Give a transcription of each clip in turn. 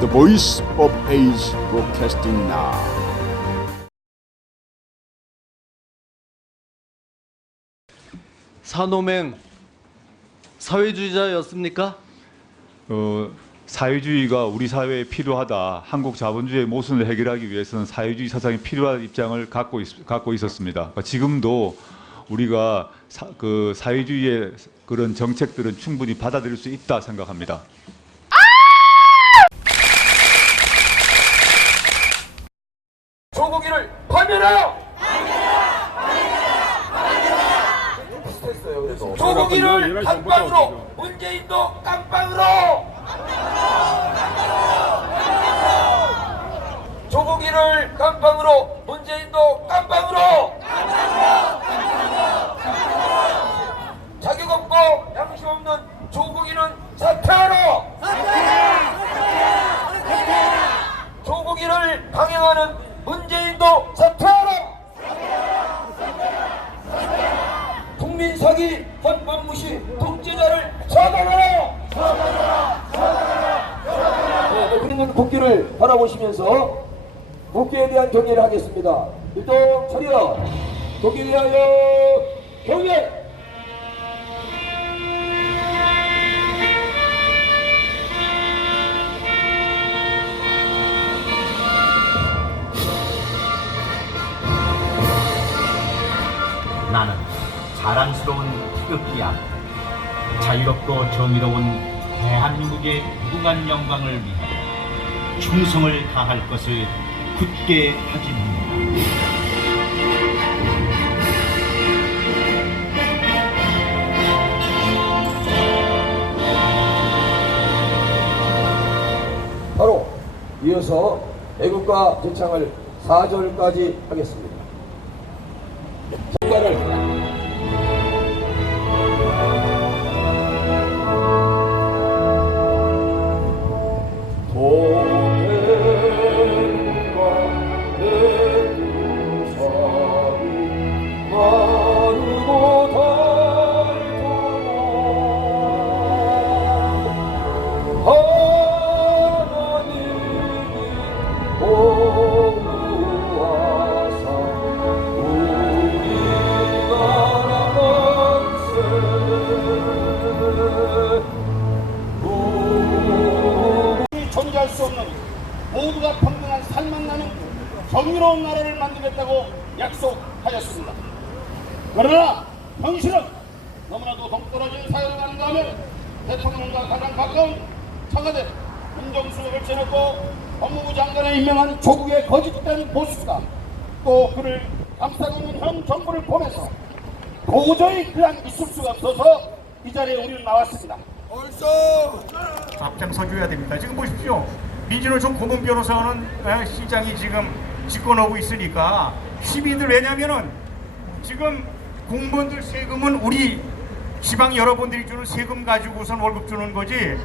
The voice of age broadcasting now. 산호맹 사회주의자였습니까? 어, 사회주의가 우리 사회에 필요하다. 한국 자본주의의 모순을 해결하기 위해서는 사회주의 사상이 필요한 입장을 갖고 있, 갖고 있었습니다. 그러니까 지금도 우리가 사, 그 사회주의의 그런 정책들은 충분히 받아들일 수 있다 생각합니다. 소고기를 파멸하라! 비슷했어요, 그래도. 소고기를 깜빵으로! 문재인도 깜빵으로! 소고기를 깜빵으로! 문재인도 깜빵으로! 자격 없고 양심 없는 조국이는 사퇴하라! 조국이를 강행하는 문재인도 사퇴하라! 국민 사기, 헌법 무시, 독재자를 처벌하라! 네, 네, 그리는 국기를 바라보시면서 국기에 대한 경례를 하겠습니다. 일동 처리여, 위하여 경례! 자랑스러운 태극기야. 자유롭고 정의로운 대한민국의 무궁한 영광을 위해 충성을 다할 것을 굳게 다짐합니다. 바로 이어서 애국가 제창을 4절까지 하겠습니다. 그러나 현실은 너무나도 동떨어진 사회를 가는가하면 대통령과 가장 가까운 청와대 문정수석을 제놓고 법무부 장관에 임명한 조국의 거짓된 보수가 또 그를 감싸고 있는 현 정부를 보면서 도저히 그냥 있을 수가 없어서 이 자리에 우리는 나왔습니다. 앞장서 줘야 됩니다. 지금 보십시오. 민주노총 고문 변호사는 에, 시장이 지금 집권하고 있으니까 시민들 왜냐면은 지금 공무원들 세금은 우리 지방 여러분들이 주는 세금 가지고선 월급 주는 거지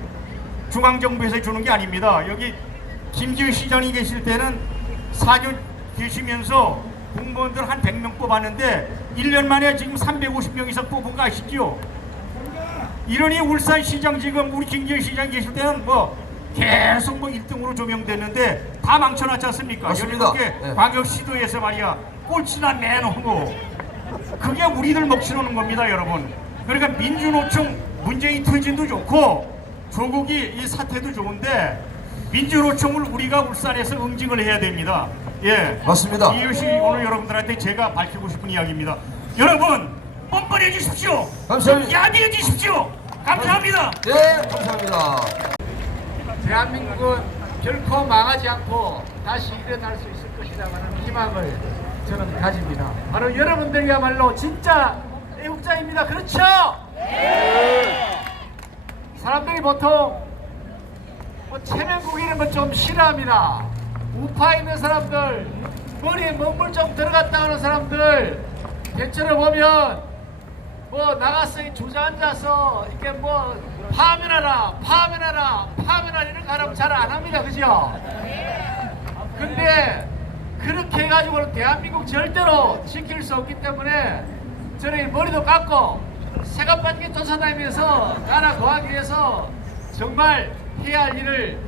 중앙정부에서 주는 게 아닙니다. 여기 김지우 시장이 계실 때는 4년 계시면서 공무원들 한 100명 뽑았는데 1년 만에 지금 350명 이상 뽑은 거 아시죠? 이러니 울산시장 지금 우리 김기현 시장 계실 때는 뭐 계속 뭐 1등으로 조명됐는데 다 망쳐놨지 않습니까? 맞습니다. 네. 광역시도에서 말이야 꼴찌나 내놓고 그게 우리들 먹칠하는 겁니다 여러분. 그러니까 민주노총 문재인推진도 좋고 조국이 이 사태도 좋은데 민주노총을 우리가 울산에서 응징을 해야 됩니다. 예. 맞습니다. 이것이 오늘 여러분들한테 제가 밝히고 싶은 이야기입니다. 여러분 뻔뻔해 주십시오. 감사합니다. 야비해 주십시오. 감사합니다. 네, 감사합니다. 대한민국은 결코 망하지 않고 다시 일어날 수 있을 것이라는 희망을 저는 가집니다. 바로 여러분들이야말로 진짜 애국자입니다. 그렇죠? 사람들이 보통 뭐 체면국 이런 건좀 싫어합니다. 우파 있는 사람들, 머리에 먼물 좀 들어갔다 오는 사람들, 대체로 보면 뭐 나가서 이 주저앉아서 이렇게 뭐 파면하라 파면하라 파면하라 이런 거 하면 잘 안 합니다 그죠? 근데 그렇게 해가지고는 대한민국 절대로 지킬 수 없기 때문에 저는 이 머리도 깎고 새가 빠지게 쫓아다니면서 나라 구하기 위해서 정말 해야 할 일을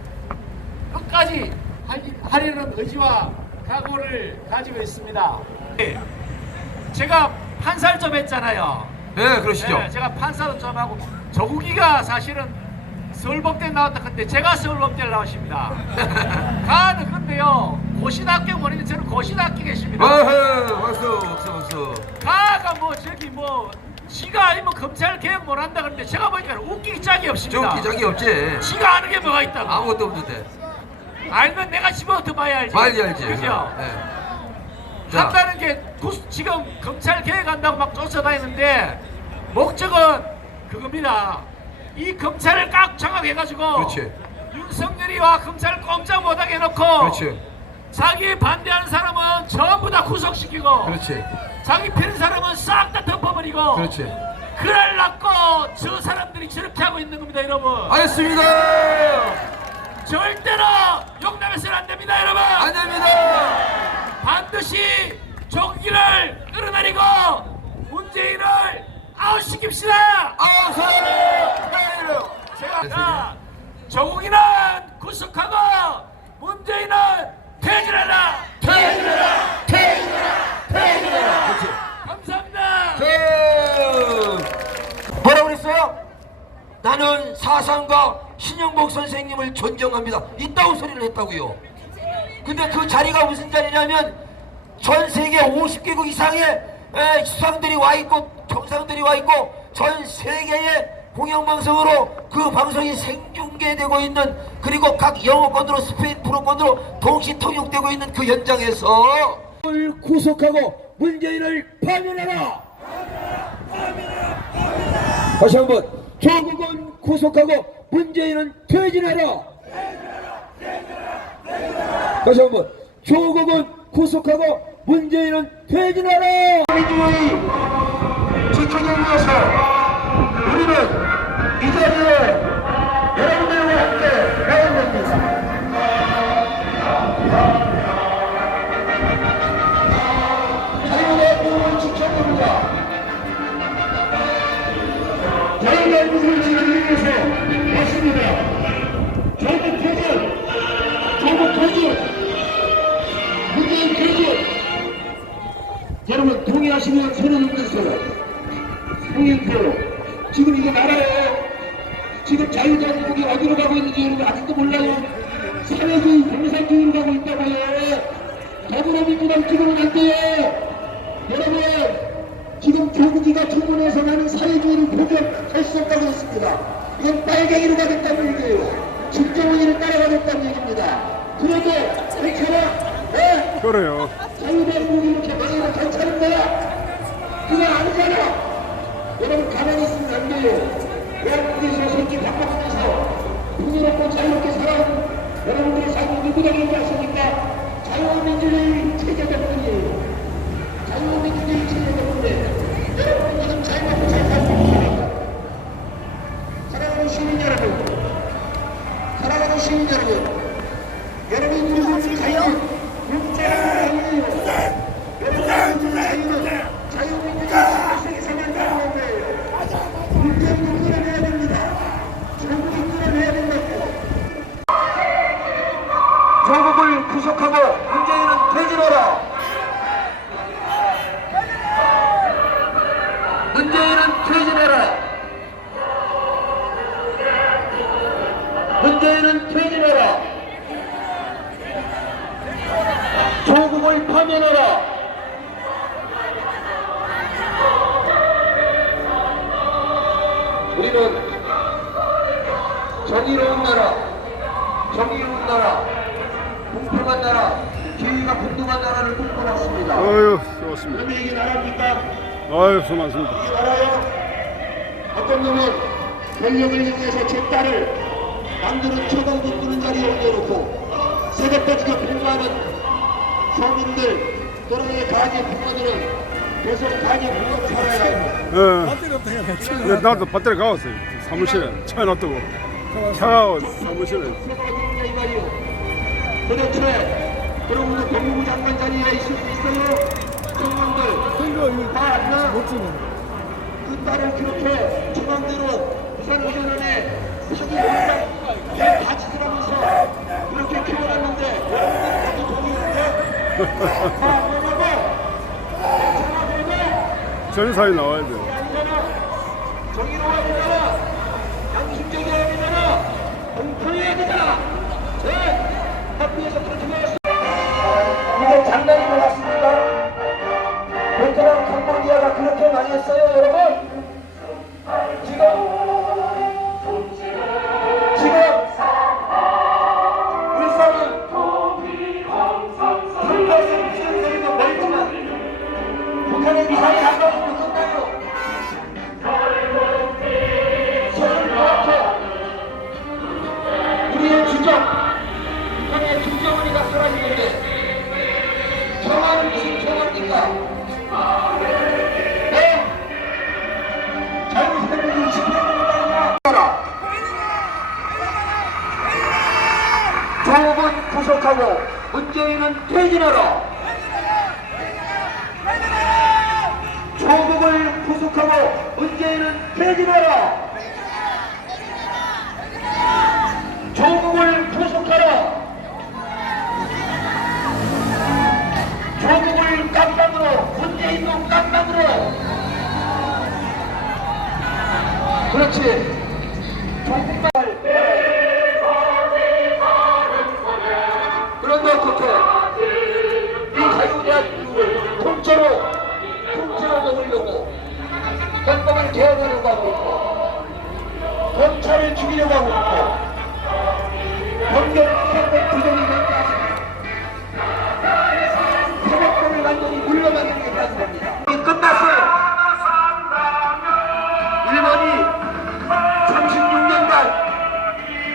끝까지 할- 하려는 의지와 각오를 가지고 있습니다. 네, 제가 판사를 좀 했잖아요. 네, 그러시죠. 네, 제가 판사도 좀 하고 조국이가 사실은 서울법대 나왔다 근데 제가 서울법대를 나오십니다. 가는 근데요 고시학교 보니까 저는 고시학교 계십니다. 박수, 박수, 박수. 가가 뭐 저기 뭐 지가 아니면 검찰 개혁 못 한다 그러는데 제가 보니까 웃기기 짝이 없습니다. 좀 기장이 없지. 지가 아는 게 뭐가 있다고. 아무것도 없는데. 알면 내가 집어 더 봐야 알지. 말이 알지. 그죠? 네. 자, 한다는 게 구- 지금 검찰 개혁한다고 막 쫓아다니는데 목적은 그겁니다. 이 검찰을 꽉 장악해가지고 그렇지. 윤석열이와 검찰을 꼼짝 못하게 해놓고 그렇지. 자기 반대하는 사람은 전부 다 구속시키고 그렇지. 자기 편인 사람은 싹 다 덮어버리고 그렇지. 그럴라고 저 사람들이 저렇게 하고 있는 겁니다 여러분 알겠습니다. 절대로 용납해서는 안 됩니다 여러분 안 됩니다. 반드시 조기를 끌어내리고 문재인을 아웃시킵시다 아우, 사랑해. 제가 자, 조국이는 구속하고 문재인은 퇴진하라! 퇴진하라! 퇴진하라! 퇴진하라! 감사합니다. 뭐라고 그랬어요? 나는 사상가 신영복 선생님을 존경합니다. 이따구 소리를 했다고요. 근데 그 자리가 무슨 자리냐면 전 세계 50개국 이상의 에, 수상들이 와 있고 정상들이 와 있고 전 세계의 공영방송으로 그 방송이 생중계되고 있는 그리고 각 영어권으로 스페인 프로권으로 동시 통역되고 있는 그 현장에서 구속하고 문재인을 파면하라! 다시 한번 조국은 구속하고 문재인은 퇴진하라! 다시 한번 조국은 구속하고 문재인은 퇴진하라! 민주주의 지키기 위해서 우리는 자유자국이 어디로 가고 있는지 여러분 아직도 몰라요 사회주의 공산주의로 가고 있다고요 더불어민주당 안 돼요 여러분 지금 조국이가 청문회에서 나는 사회주의를 도전할 수 없다고 했습니다 이건 빨갱이로 가겠다는 얘기예요 김정은이를 따라가겠다는 얘기입니다 그래도 괜찮아 네? 그래요. 자유대한민국이 이렇게 매일 괜찮은 거야? 그거 아니잖아. 여러분 가만히 있으면 안 돼요. 대한민국에서 새끼 바꿔주면서 풍요롭고 자유롭게 살아온 여러분들의 삶이 누구나 얘기하십니까? 자유민주주의 체제 때문이에요. 자유민주주의 체제 때문에 여러분 지금 잘 살고 있습니까? 사랑하는 시민 여러분, 사랑하는 시민 여러분 구속하고 문재인은 퇴진하라. 문재인은 퇴진하라. 문재인은 퇴진하라. 조국을 파면하라. 우리는 정의로운 나라, 정의로운 나라, 공평한 나라, 기회가 분등한 나라를 꿈꿔왔습니다. 아유, 좋습니다. 그런데 이게 나라입니까? 아유, 수고하셨습니다. 이게 나라요? 어떤 놈은 권력을 이용해서 제 딸을 남들은 초등부 끄는 자리에 올려놓고 세대까지가 분노하는 서민들 이 가지 부모들은 계속 가지 부모 살아야 해요. 예. 근데 나도 밭들에 가봤어요. 사무실에. 차 놔두고. 차가 사무실에. 도대체 여러분들 법무부 장관 자리에 있을 수 있어요? 청년들 다 안나? 그 딸을 그렇게 중앙대로 부산 의전원에 사기 공장 같이 들어가면서 이렇게 전사에 나와야 돼요. 정의로워야 되잖아. 양심적이어야 되잖아. 공평해야 되잖아. 네. 학교에 구속하고 문재인은 퇴진하라 조국을 구속하고 문재인은 퇴진하라 조국을 구속하라 조국을 깜빵으로 문재인도 깜빵으로. 그렇지 하고 있고 법령 헌법 부정이 된다. 사법권을 완전히 물러만들게 하는 겁니다. 끝났어요. 일본이 36년간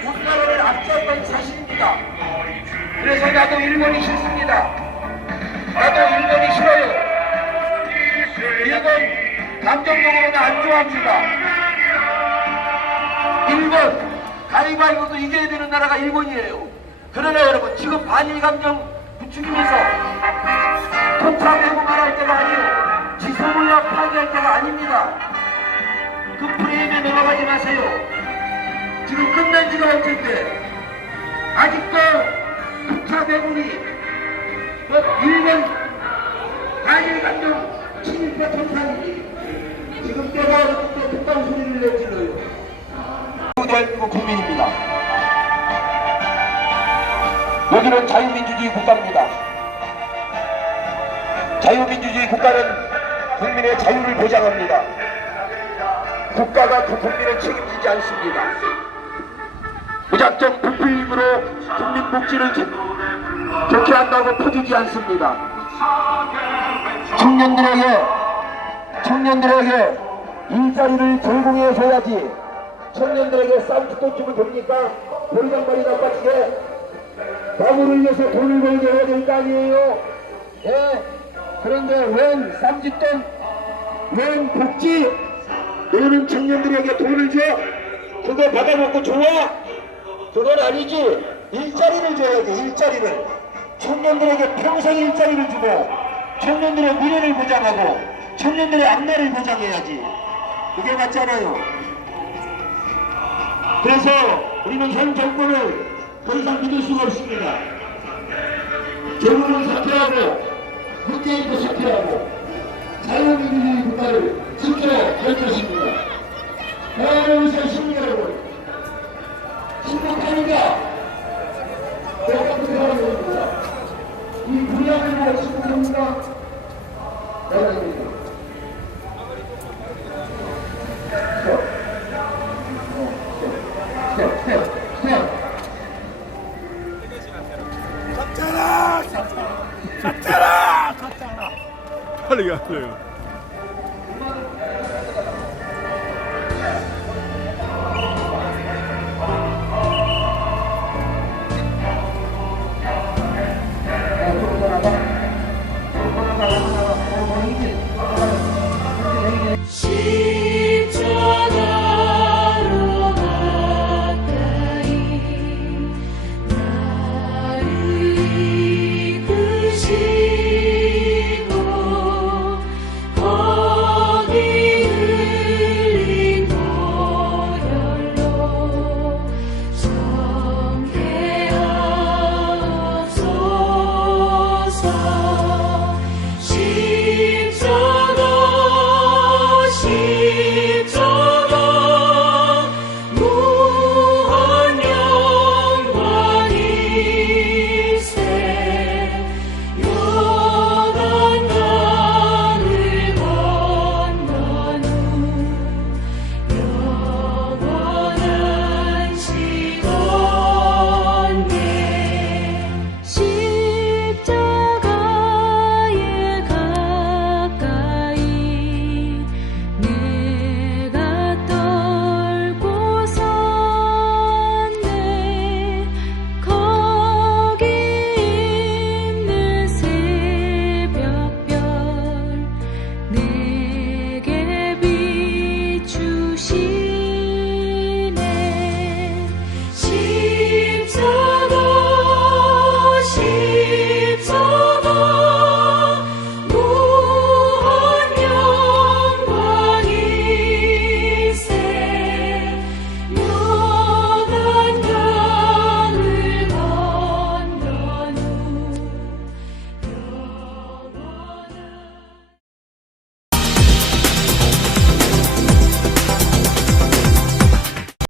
우리나라를 압제했던 사실입니다. 그래서 나도 일본이 싫습니다. 나도 일본이 싫어요. 일본 감정적으로는 안 좋아합니다. 일본 가위바위보도 이겨야 되는 나라가 일본이에요. 그러나 여러분 지금 반일 감정 부추기면서 통합되고 말할 때가 아니에요. 지소문화 파괴할 때가 아닙니다. 그 프레임에 넘어가지 마세요. 지금 끝난 지가 언젠데 아직도 북한 해군이 그 일본 반일 감정 친일파 청산이지 지금 때가 어느 때 그딴 소리를 내질러요 대한민국 국민입니다. 여기는 자유민주주의 국가입니다. 자유민주주의 국가는 국민의 자유를 보장합니다. 국가가 그 국민을 책임지지 않습니다. 무작정 부풀림으로 국민 복지를 좋게 한다고 퍼주지 않습니다. 청년들에게 청년들에게 일자리를 제공해 줘야지 청년들에게 쌈짓돈집을 돕니까 버리장머리 나빠지게 밥을 흘려서 돈을 벌게 해야 될 거 아니에요? 예 그런데 웬 쌈짓돈 웬 복지 너는 청년들에게 돈을 줘? 그거 받아먹고 좋아? 그건 아니지. 일자리를 줘야지 일자리를. 청년들에게 평생 일자리를 주고 청년들의 미래를 보장하고 청년들의 앞날을 보장해야지. 그게 맞잖아요 그래서 우리는 현 정권을 더 이상 믿을 수가 없습니다. 정부는 사퇴하고 문재인도 사퇴하고 자유민주주의 국가를 지켜야 할 것입니다. 대한민국